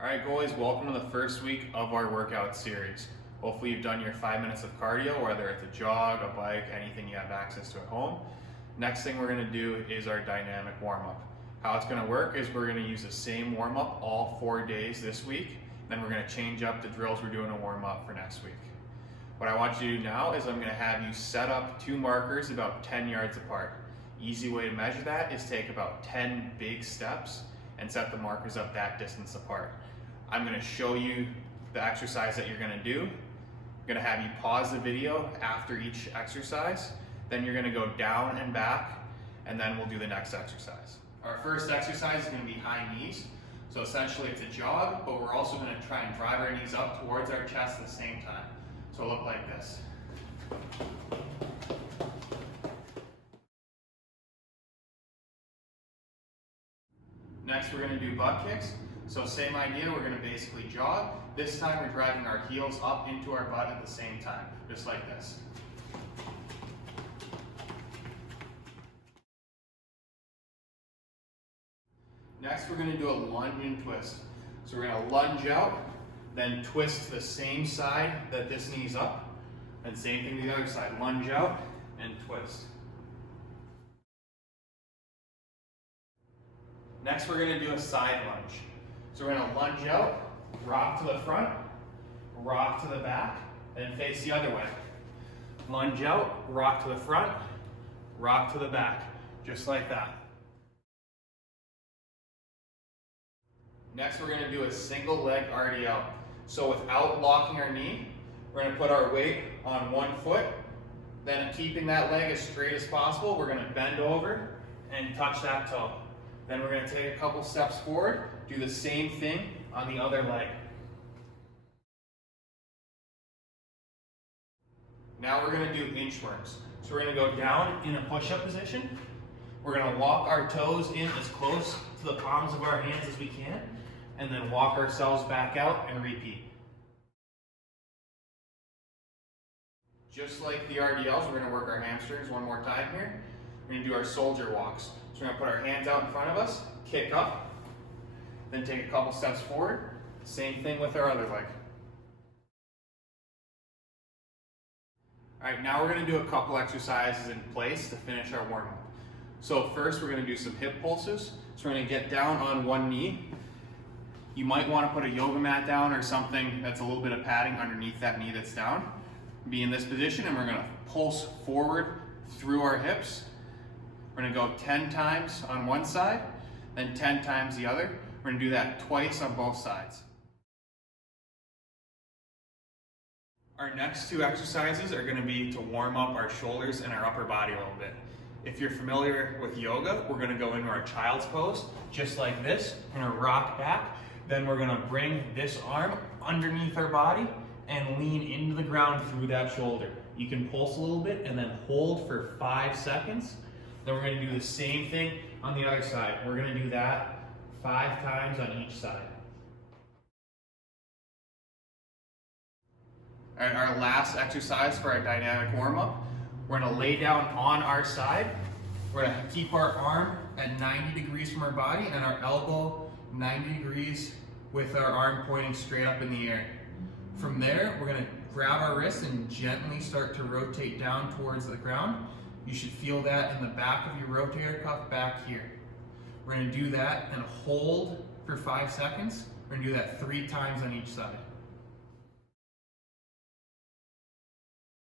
All right, boys, welcome to the first week of our workout series. Hopefully you've done your 5 minutes of cardio, whether it's a jog, a bike, anything you have access to at home. Next thing we're gonna do is our dynamic warm-up. How it's gonna work is we're gonna use the same warm-up all 4 days this week, then we're gonna change up the drills we're doing to warm up for next week. What I want you to do now is I'm gonna have you set up 2 markers about 10 yards apart. Easy way to measure that is take about 10 big steps and set the markers up that distance apart. I'm gonna show you the exercise that you're gonna do. I'm gonna have you pause the video after each exercise, then you're gonna go down and back, and then we'll do the next exercise. Our first exercise is gonna be high knees. So essentially it's a jog, but we're also gonna try and drive our knees up towards our chest at the same time. So it'll look like this. Next, we're gonna do butt kicks. So same idea, we're gonna basically jog. This time we're driving our heels up into our butt at the same time, just like this. Next, we're gonna do a lunge and twist. So we're gonna lunge out, then twist to the same side that this knee's up, and same thing to the other side. Lunge out and twist. Next, we're gonna do a side lunge. So we're gonna lunge out, rock to the front, rock to the back, and face the other way. Lunge out, rock to the front, rock to the back, just like that. Next, we're gonna do a single leg RDL. So without locking our knee, we're gonna put our weight on one foot, then keeping that leg as straight as possible, we're gonna bend over and touch that toe. Then we're gonna take a couple steps forward, do the same thing on the other leg. Now we're gonna do inchworms. So we're gonna go down in a push-up position. We're gonna walk our toes in as close to the palms of our hands as we can, and then walk ourselves back out and repeat. Just like the RDLs, we're gonna work our hamstrings one more time here. We're gonna do our soldier walks. So we're gonna put our hands out in front of us, kick up, then take a couple steps forward. Same thing with our other leg. All right, now we're gonna do a couple exercises in place to finish our warm-up. So first we're gonna do some hip pulses. So we're gonna get down on one knee. You might wanna put a yoga mat down or something that's a little bit of padding underneath that knee that's down. Be in this position and we're gonna pulse forward through our hips. We're gonna go 10 times on one side, then 10 times the other. We're gonna do that twice on both sides. Our next 2 exercises are gonna be to warm up our shoulders and our upper body a little bit. If you're familiar with yoga, we're gonna go into our child's pose, just like this. We're gonna rock back, then we're gonna bring this arm underneath our body and lean into the ground through that shoulder. You can pulse a little bit and then hold for 5 seconds. Then we're gonna do the same thing on the other side. We're gonna do that 5 times on each side. All right, our last exercise for our dynamic warm-up, we're gonna lay down on our side. We're gonna keep our arm at 90 degrees from our body and our elbow 90 degrees with our arm pointing straight up in the air. From there, we're gonna grab our wrists and gently start to rotate down towards the ground. You should feel that in the back of your rotator cuff back here. We're gonna do that and hold for 5 seconds. We're gonna do that 3 times on each side.